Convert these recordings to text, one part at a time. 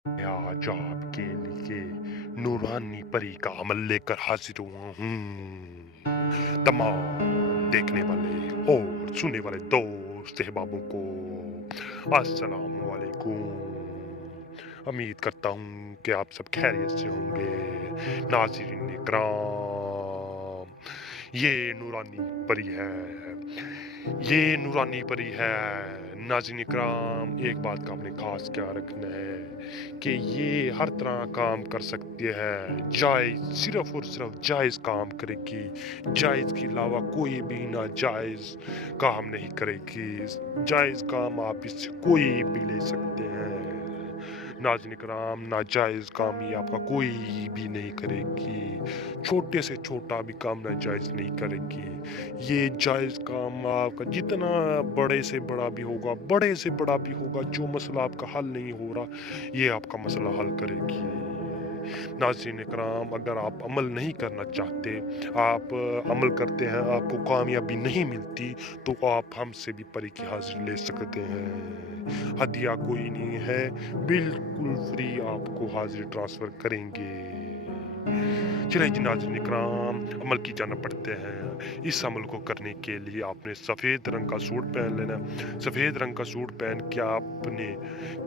आज आपके लिए नूरानी परी का अमल लेकर हाजिर हुआ हूँ। तमाम देखने वाले और सुनने वाले दोस्त अहबाबों को अस्सलाम वालेकुम। उम्मीद करता हूँ कि आप सब खैरियत से होंगे। नाज़रीन इकराम, ये नूरानी परी है, ये नूरानी परी है। नाज़रीन इकराम, एक बात का आपने खास ख्याल रखना है कि ये हर तरह काम कर सकती है। जायज़, सिर्फ़ और सिर्फ़ जायज़ काम करेगी। जायज़ के अलावा कोई भी नाजायज़ काम नहीं करेगी। जायज़ काम आप इससे कोई भी ले सकते हैं। नाज़रीन इकराम, नाजायज़ काम ये आपका कोई भी नहीं करेगी। छोटे से छोटा भी काम नाजायज़ नहीं करेगी। ये जायज़ काम आपका जितना बड़े से बड़ा भी होगा, बड़े से बड़ा भी होगा, जो मसला आपका हल नहीं हो रहा, ये आपका मसला हल करेगी। नाज़रीन इकराम, अगर आप अमल नहीं करना चाहते, आप अमल करते हैं, आपको कामयाबी नहीं मिलती, तो आप हमसे भी परी की हाज़िरी ले सकते हैं। हदिया कोई नहीं है, बिल्कुल फ्री आपको हाज़िरी ट्रांसफ़र करेंगे। चलिए जी नाज़रीन इकराम, अमल की जानिब बढ़ते हैं। इस अमल को करने के लिए आपने सफ़ेद रंग का सूट पहन लेना है। सफ़ेद रंग का सूट पहन के आपने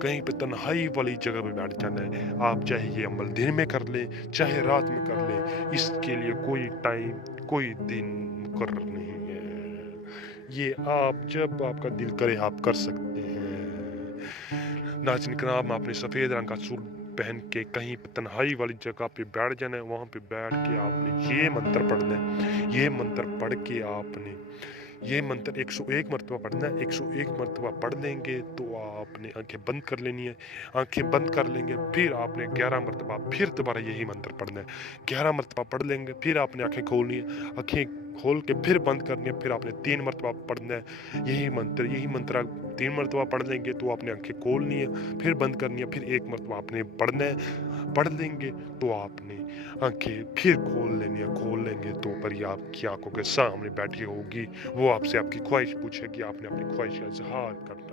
कहीं पे तन्हाई वाली जगह पे बैठ जाना है। आप चाहे ये अमल दिन में कर लें, चाहे रात में कर लें, इसके लिए कोई टाइम, कोई दिन मुकर्रर नहीं है। ये आप जब आपका दिल करे आप कर सकते हैं। नाज़रीन किराम, आपने सफ़ेद रंग का सूट पहन के कहीं पे तन्हाई वाली जगह पे बैठ जाना है। वहाँ पे बैठ के आपने ये मंत्र पढ़ना है। ये मंत्र पढ़ के आपने ये मंत्र 101 मर्तबा पढ़ना है। 101 मर्तबा पढ़ लेंगे तो आपने आंखें बंद कर लेनी है। आंखें बंद कर लेंगे, फिर आपने 11 मर्तबा फिर दोबारा यही मंत्र पढ़ना है। 11 मर्तबा पढ़ लेंगे, फिर आपने आंखें खोलनी है। आंखें खोल के फिर बंद करनी है, फिर आपने 3 मर्तबा पढ़ना है यही मंत्र आप 3 मर्तबा पढ़ लेंगे तो आपने आंखें खोलनी है, फिर बंद करनी है, फिर 1 मर्तबा आपने पढ़ना है। पढ़ लेंगे तो आपने आंखें फिर खोल लेनी है। खोल लेंगे तो परी आपकी आंखों के सामने बैठी होगी। वो आपसे आपकी ख्वाहिश पूछेगी, आपने अपनी ख्वाहिश का इज़हार करना